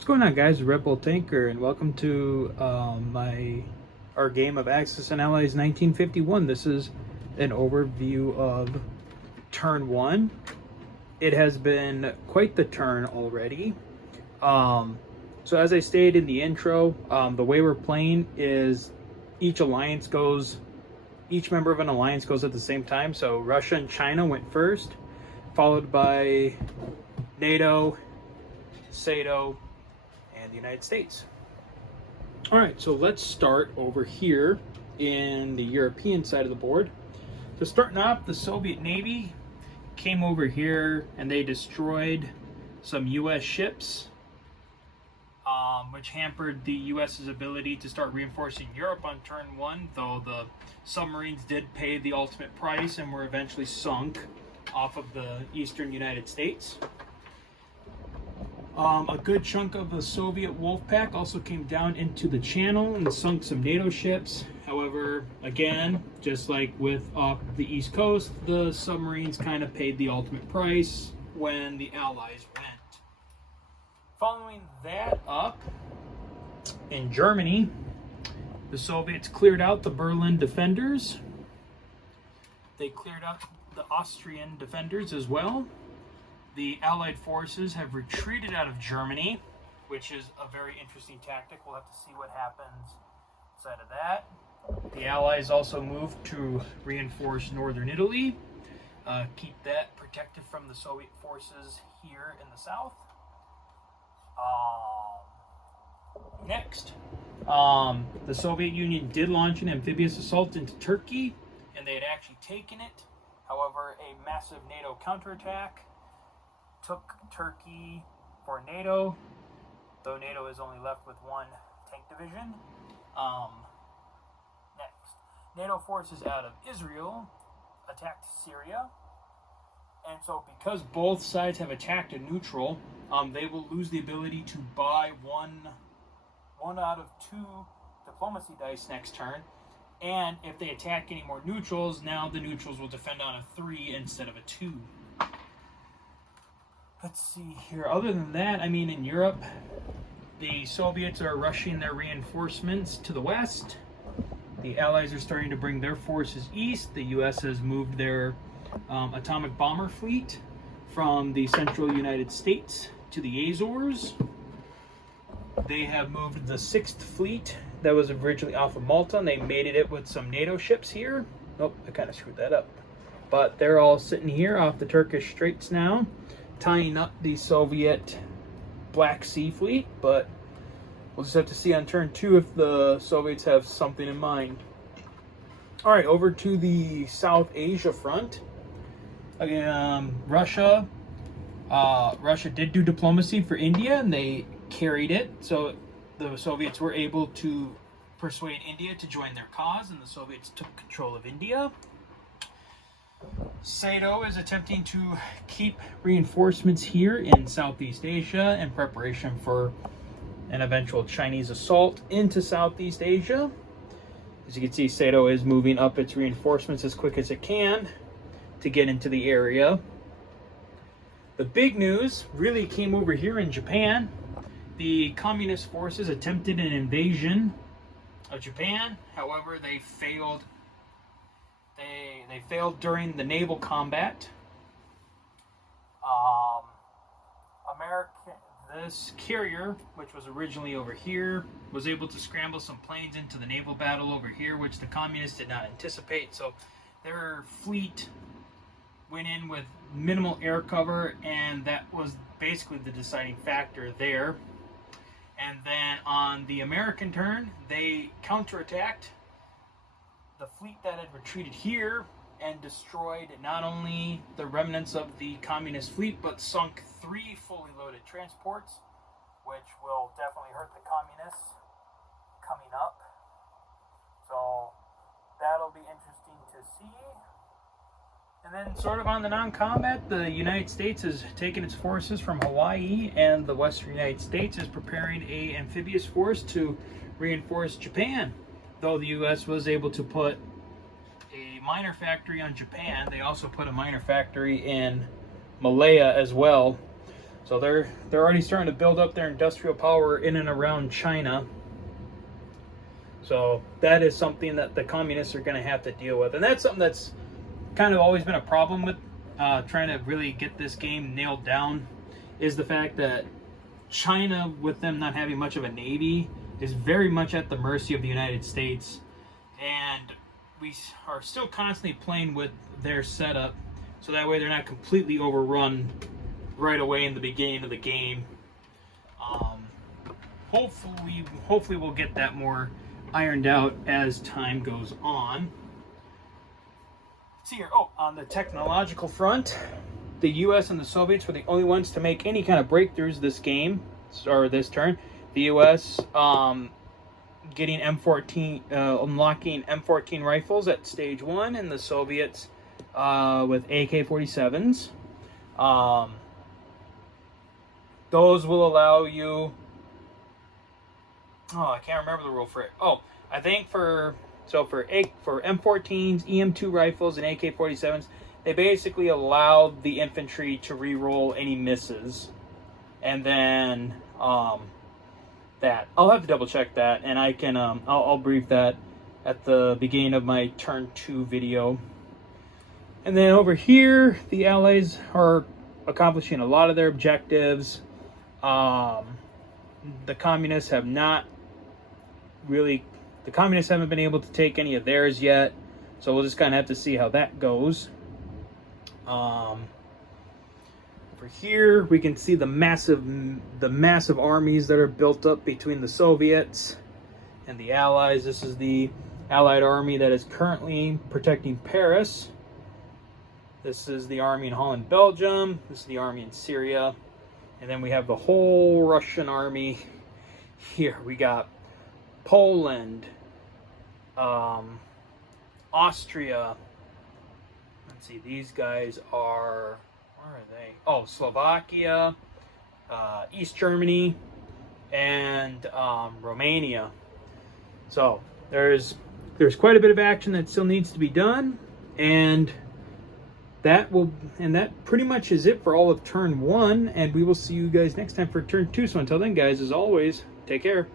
What's going on, guys? Red Bull Tanker, and welcome to our game of Axis and Allies 1951. This is an overview of turn one. It has been quite the turn already. So as I stated in the intro, the way we're playing is each member of an alliance goes at the same time. So Russia and China went first, followed by NATO, SATO, and the United States. All right, so let's start over here in the European side of the board. So starting off, the Soviet Navy came over here and they destroyed some U.S. ships, which hampered the U.S.'s ability to start reinforcing Europe on turn one, though the submarines did pay the ultimate price and were eventually sunk off of the eastern United States. A good chunk of the Soviet Wolfpack also came down into the channel and sunk some NATO ships. However, again, just like with off the East Coast, the submarines kind of paid the ultimate price when the Allies went. Following that up, in Germany, the Soviets cleared out the Berlin defenders. They cleared out the Austrian defenders as well. The Allied forces have retreated out of Germany, which is a very interesting tactic. We'll have to see what happens inside of that. The Allies also moved to reinforce northern Italy, keep that protected from the Soviet forces here in the south. Next, the Soviet Union did launch an amphibious assault into Turkey, and they had actually taken it. However, a massive NATO counterattack took Turkey for NATO, though NATO is only left with one tank division. Next, NATO forces out of Israel attacked Syria, and so because both sides have attacked a neutral, they will lose the ability to buy one out of 2 diplomacy dice next turn. And if they attack any more neutrals, now the neutrals will defend on a 3 instead of a 2. Let's see here. Other than that, I mean, in Europe, the Soviets are rushing their reinforcements to the west. The Allies are starting to bring their forces east. The U.S. has moved their atomic bomber fleet from the central United States to the Azores. They have moved the 6th Fleet that was originally off of Malta, and they mated it with some NATO ships here. Nope, I kind of screwed that up. But they're all sitting here off the Turkish Straits now, tying up the Soviet Black Sea Fleet, but we'll just have to see on turn 2 if the Soviets have something in mind. All right, over to the South Asia front. Russia did do diplomacy for India, and they carried it, so the Soviets were able to persuade India to join their cause, and the Soviets took control of India. SATO is attempting to keep reinforcements here in Southeast Asia in preparation for an eventual Chinese assault into Southeast Asia. As you can see, SATO is moving up its reinforcements as quick as it can to get into the area. The big news really came over here in Japan. The communist forces attempted an invasion of Japan. However, they failed. They failed during the naval combat. This carrier, which was originally over here, was able to scramble some planes into the naval battle over here, which the communists did not anticipate. So their fleet went in with minimal air cover, and that was basically the deciding factor there. And then on the American turn, they counterattacked the fleet that had retreated here and destroyed not only the remnants of the communist fleet, but sunk 3 fully loaded transports, which will definitely hurt the communists coming up. So that'll be interesting to see. And then sort of on the non-combat, the United States has taken its forces from Hawaii, and the Western United States is preparing an amphibious force to reinforce Japan. Though the U.S. was able to put a minor factory on Japan, they also put a minor factory in Malaya as well. So they're already starting to build up their industrial power in and around China. So that is something that the communists are going to have to deal with. And that's something that's kind of always been a problem with trying to really get this game nailed down, is the fact that China, with them not having much of a navy, is very much at the mercy of the United States. And we are still constantly playing with their setup, so that way they're not completely overrun right away in the beginning of the game. Hopefully we'll get that more ironed out as time goes on. See here, on the technological front, the U.S. and the Soviets were the only ones to make any kind of breakthroughs this game, or this turn. The U.S. Getting M14, unlocking M14 rifles at stage 1, and the Soviets with AK-47s. Those will allow you... I can't remember the rule for it. I think for M14s, EM2 rifles, and AK-47s, they basically allowed the infantry to re-roll any misses. And then that I'll have to double check that, and I can I'll brief that at the beginning of my turn 2 video. And then over here, the Allies are accomplishing a lot of their objectives. The communists have not really, the communists haven't been able to take any of theirs yet, so we'll just kind of have to see how that goes. Over here, we can see the massive armies that are built up between the Soviets and the Allies. This is the Allied army that is currently protecting Paris. This is the army in Holland, Belgium. This is the army in Syria. And then we have the whole Russian army here. We got Poland, Austria. Let's see, these guys are, where are they? Slovakia, East Germany, and Romania. So there's quite a bit of action that still needs to be done, and that pretty much is it for all of turn 1, and we will see you guys next time for turn 2. So until then, guys, as always, take care.